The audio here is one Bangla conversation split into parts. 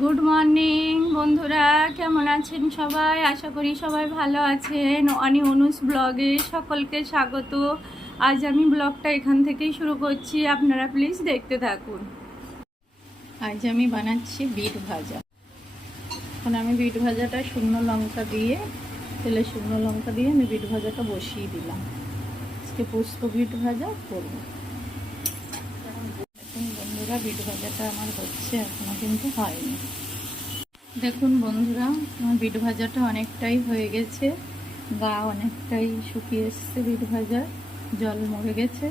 গুড মর্নিং বন্ধুরা, কেমন আছেন সবাই? আশা করি সবাই ভালো আছেন। অনি অনুষ ব্লগে সকলকে স্বাগত। আজ আমি ব্লগটা এখান থেকেই শুরু করছি। আপনারা প্লিজ দেখতে থাকুন। আজ আমি বানাচ্ছি বিট ভাজা। এখন আমি বিট ভাজাটা শুকনো লঙ্কা দিয়ে, তেলে শুকনো লঙ্কা দিয়ে আমি বিট ভাজাটা বসিয়ে দিলাম। আজকে পোস্ত বিট ভাজা করব। বন্ধুরা বিট ভাজাটা আমার হচ্ছে এখনও কিন্তু হয়নি। দেখুন বন্ধুরা, আমার বিট ভাজাটা অনেকটাই হয়ে গেছে। গা অনেকটাই শুকিয়ে এসছে বিট ভাজা জল মরে গেছে।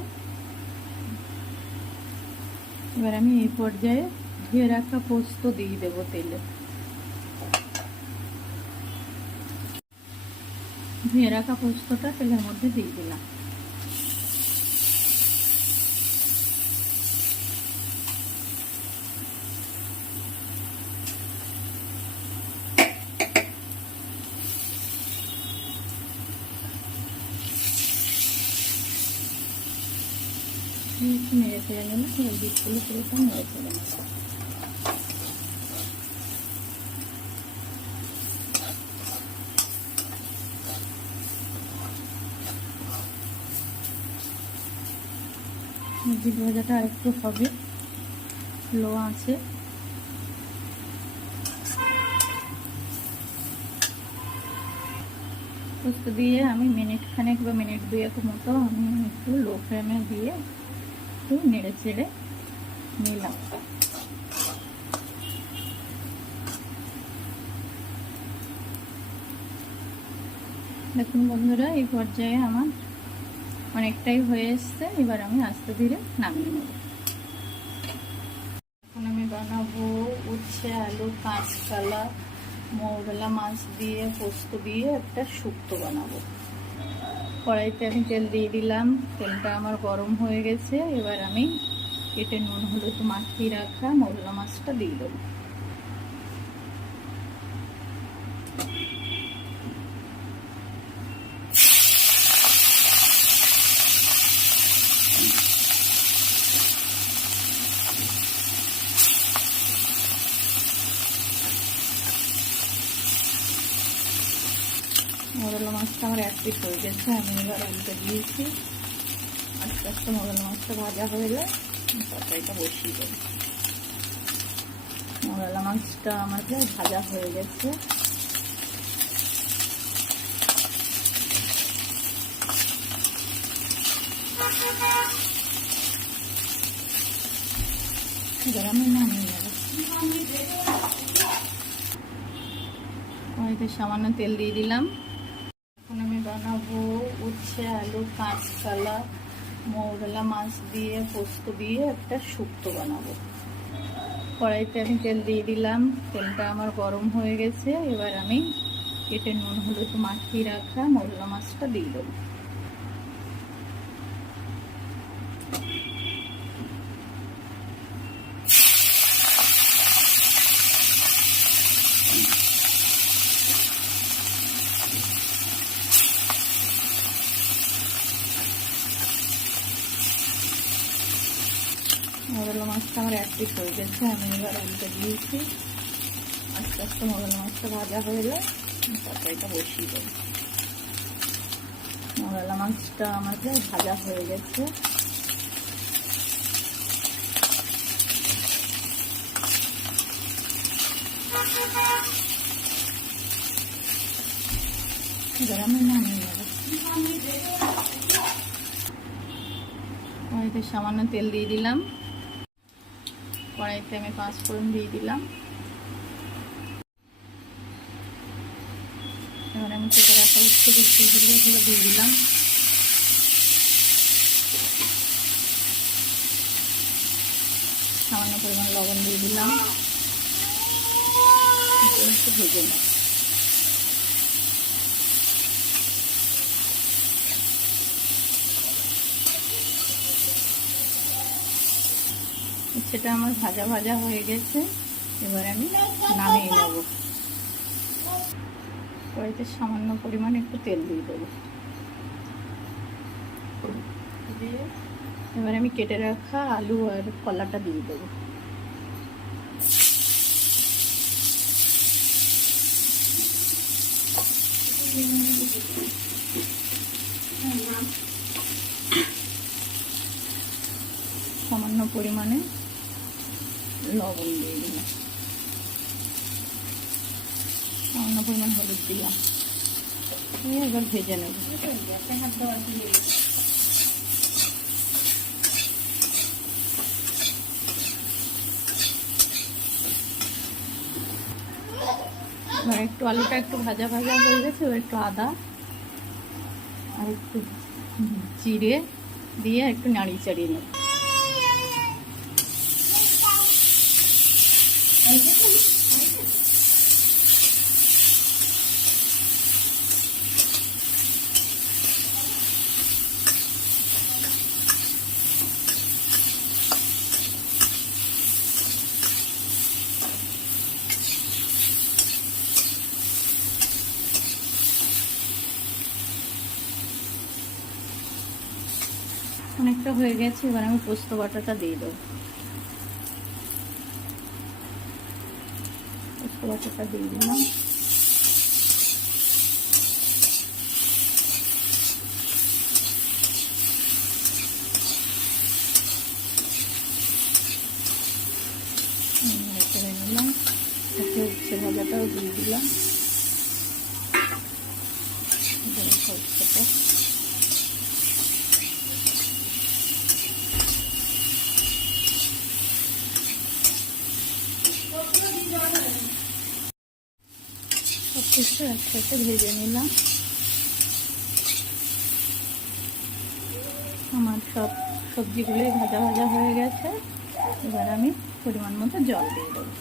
এবার আমি এই পর্যায়ে ধুয়ে রাখা পোস্ত দিয়ে দেবো তেলে। ধুয়ে রাখা পোস্তটা তেলের মধ্যে দিয়ে দিলাম। একটু নেড়ে ফেলে নিলাম, এবার বিটগুলো পুরোটা নেড়ে ফেলে বিট ভাজাটা আরেকটু হবে। লো আছে। দিয়ে আমি মিনিট খানেক বা মিনিট দুয়েক মতো আমি একটু লো ফ্লেমে দিয়ে একটু নেড়ে চেড়ে নিলাম। দেখুন বন্ধুরা, এই পর্যায়ে আমার অনেকটাই হয়ে এসছে। এবার আমি আস্তে ধীরে নামিয়ে নেব। এখন আমি বানাবো উচ্ছে, আলু কাঁচকলা মৌরলা মাছ দিয়ে, পোস্ত দিয়ে একটা শুক্তো বানাবো। কড়াইতে আমি তেল দিয়ে দিলাম। তেলটা আমার গরম হয়ে গেছে। এবার আমি কেটে নুন, হলুদ মাখিয়ে রাখা মৌরলা মাছটা দিয়ে দেবো। মোরলা মাছটা আমার এক পিস হয়ে গেছে, আমি এবার উল্টে দিয়েছি। আস্তে আস্তে মোরলা মাছটা ভাজা হয়ে তরকারিটা বসিয়ে দেবো। মোরলা মাছটা আমাদের ভাজা হয়ে গেছে। এবার আমি নামিয়ে সামান্য তেল দিয়ে দিলাম। বানাবো, উচ্ছে, আলু, কাঁচকলা, মৌরলা মাছ দিয়ে, পোস্ত দিয়ে একটা শুক্তো বানাবো। কড়াইতে আমি তেল দিয়ে দিলাম, তেলটা আমার গরম হয়ে গেছে, এবার আমি কেটে নুন, হলুদ মাখিয়ে রাখা মৌরলা মাছটা দিয়ে দেবো। মাছটা আমার এক পিস হয়ে গেছে, আমি এবার উল্টে দিয়েছি। আস্তে আস্তে মোবাইল মাছটা ভাজা হয়ে যায় তরকারিটা বসিয়ে দেবো। মোবাইল মাছটা আমাদের ভাজা হয়ে গেছে। সামান্য তেল দিয়ে দিলাম। কড়াইতে আমি পাঁচ ফোড়ন দিয়ে দিলাম। এবার আমি কেটে রাখা উচ্চ কুচিগুলো দিয়ে দিলাম। সামান্য পরিমাণ লবণ দিয়ে দিলাম। একটু ভেজে নেব সেটা আমার ভাজা ভাজা হয়ে গেছে। এবার আমি নামিয়ে নেব। কড়াইতে সামান্য পরিমাণে একটু তেল দিয়ে দেবো। দিয়ে এবার আমি কেটে রাখা আলু আর কলাটা দিয়ে দেবো। সামান্য পরিমাণে লবণ দিয়ে দিলাম। সামান্য পরিমাণ হলুদ দিলাম। দিয়ে এবার ভেজে নেব। এবার একটু আলুটা একটু ভাজা ভাজা হয়ে গেছে, এবার একটু আদা আর একটু জিরে দিয়ে একটু নাড়িয়ে চাড়িয়ে নেব। অনেকটা হয়ে গেছে এবার আমি পোস্ত বাটাটা দিয়ে দেবো। পোস্ত বাটাটা দিয়ে দিলাম করে নিলাম সাথে উচ্ছে ভাজাটাও দিয়ে দিলাম এবার উচ্ছেটা সব কিছু একসাথে ভেজে নিলাম। আমার সব সবজিগুলোই ভাজা ভাজা হয়ে গেছে। এবার আমি পরিমাণ মতো জল দিয়ে দেবো।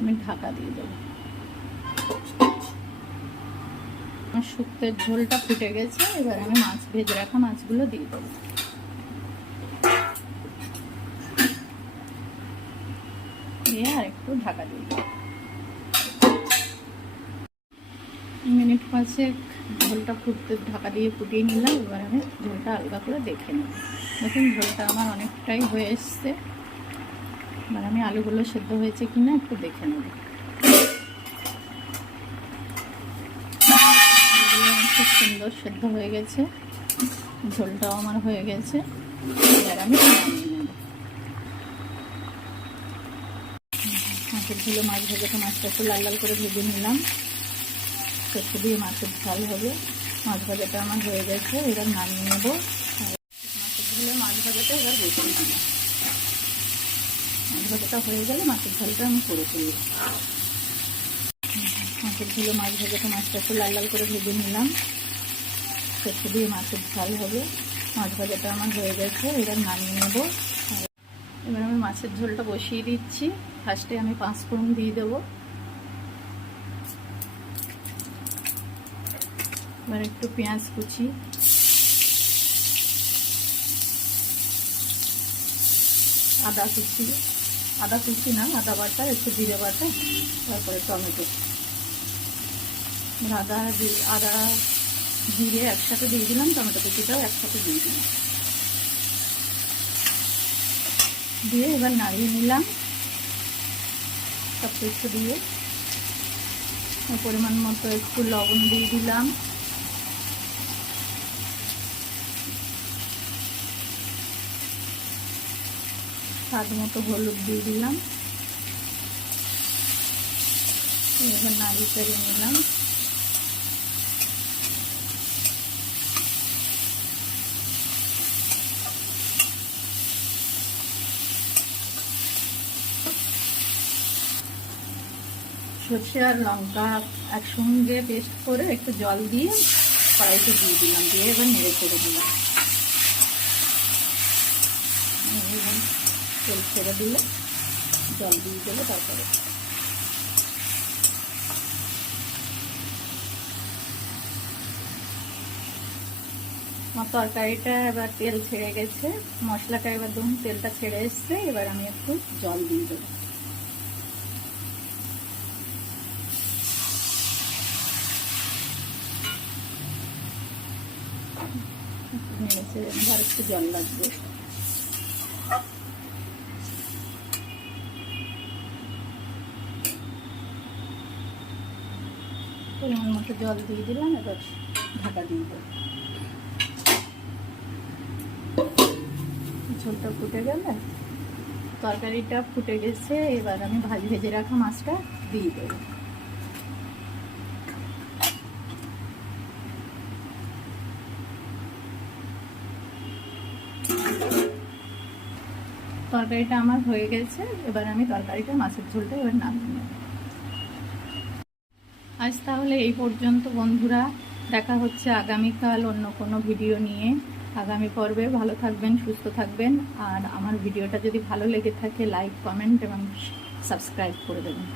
আমি ঢাকা দিয়ে দেবো। আমার শুক্তের ঝোলটা ফুটে গেছে, এবার আমি মাছ ভেজে রাখা মাছগুলো দিয়ে দেবো। দিয়ে আর একটু ঢাকা দিয়ে মিনিট পাঁচেক ঝোলটা ফুটতে ঢাকা দিয়ে ফুটিয়ে নিলাম, এবার আমি ঝোলটা আলগা করে দেখে নেব। দেখুন, ঝোলটা আমার অনেকটাই হয়ে এসছে। এবার আমি আলুগুলো সেদ্ধ হয়েছে কিনা একটু দেখে নেব। খুব সুন্দর সেদ্ধ হয়ে গেছে। ঝোলটাও আমার হয়ে গেছে। এবার আমি মাছের ঝোলে মাছ ভাজাটা মাছটা একটু লাল লাল করে ভেজে নিলাম। সর্ষে দিয়ে মাছের ঝাল হবে। মাছ ভাজাটা আমার হয়ে গেছে, এবার নামিয়ে নেব। মাছের ঝোলে মাছ ভাজাটা এবার বসিয়ে দিলাম মাছ ভাজাটা হয়ে গেলে মাছের ঝালটা আমি করে ফেলব। মাছের ঝোলে, মাছ ভাজাটা মাছটা একটু লাল লাল করে ভেজে নিলাম। সর্ষে দিয়ে মাছের ঝাল হবে। মাছ ভাজাটা আমার হয়ে গেছে, এবার নামিয়ে নেব। এবার আমি মাছের ঝোলটা বসিয়ে দিচ্ছি। ফার্স্টে আমি পাঁচ ফোড়ন দিয়ে দেবো। এবার একটু পেঁয়াজ কুচি। আদা কুচি। আদা কুচি না, আদা বাটা, একটু জিরে বাটা, তারপরে টমেটো। আদা আদা জিরে একসাথে দিয়ে দিলাম, টমেটো কুচিটাও একসাথে দিয়ে দিলাম। দিয়ে এবার নাড়িয়ে নিলাম সব কিছু দিয়ে পরিমাণ মতো একটু লবণ দিয়ে দিলাম। স্বাদ মতো হলুদ দিয়ে দিলাম। এবার নাড়িয়ে চাড়িয়ে নিলাম। সর্ষে আর লঙ্কা একসঙ্গে পেস্ট করে একটু জল দিয়ে কড়াইতে দিয়ে দিলাম, দিয়ে এবার নেড়ে করে দিলাম। তেল ছেড়ে দিলে জল দিয়ে দেবো তারপরে। আমার তরকারিটা এবার তেল ছেড়ে গেছে, মশলাটা এবার ধরুন তেলটা ছেড়ে এসছে, এবার আমি একটু জল দিয়ে দেবো। নেড়েছে আর একটু জল লাগবে। মতো জল দিয়ে দিলাম, এবার ঢাকা দিয়ে দেবো। ঝোলটা ফুটে গেলে, তরকারিটা ফুটে গেছে, এবার আমি ভাজি, ভেজে রাখা মাছটা দিয়ে দেবো। তরকারিটা আমার হয়ে গেছে, এবার আমি তরকারিটা মাছের ঝোলটা এবার নামিয়ে আজ তাহলে এই পর্যন্ত বন্ধুরা, দেখা হচ্ছে আগামীকাল অন্য কোনো ভিডিও নিয়ে। আগামী পর্বে ভালো থাকবেন, সুস্থ থাকবেন, আর আমার ভিডিওটা যদি ভালো লেগে থাকে লাইক কমেন্ট এবং সাবস্ক্রাইব করে দেবেন।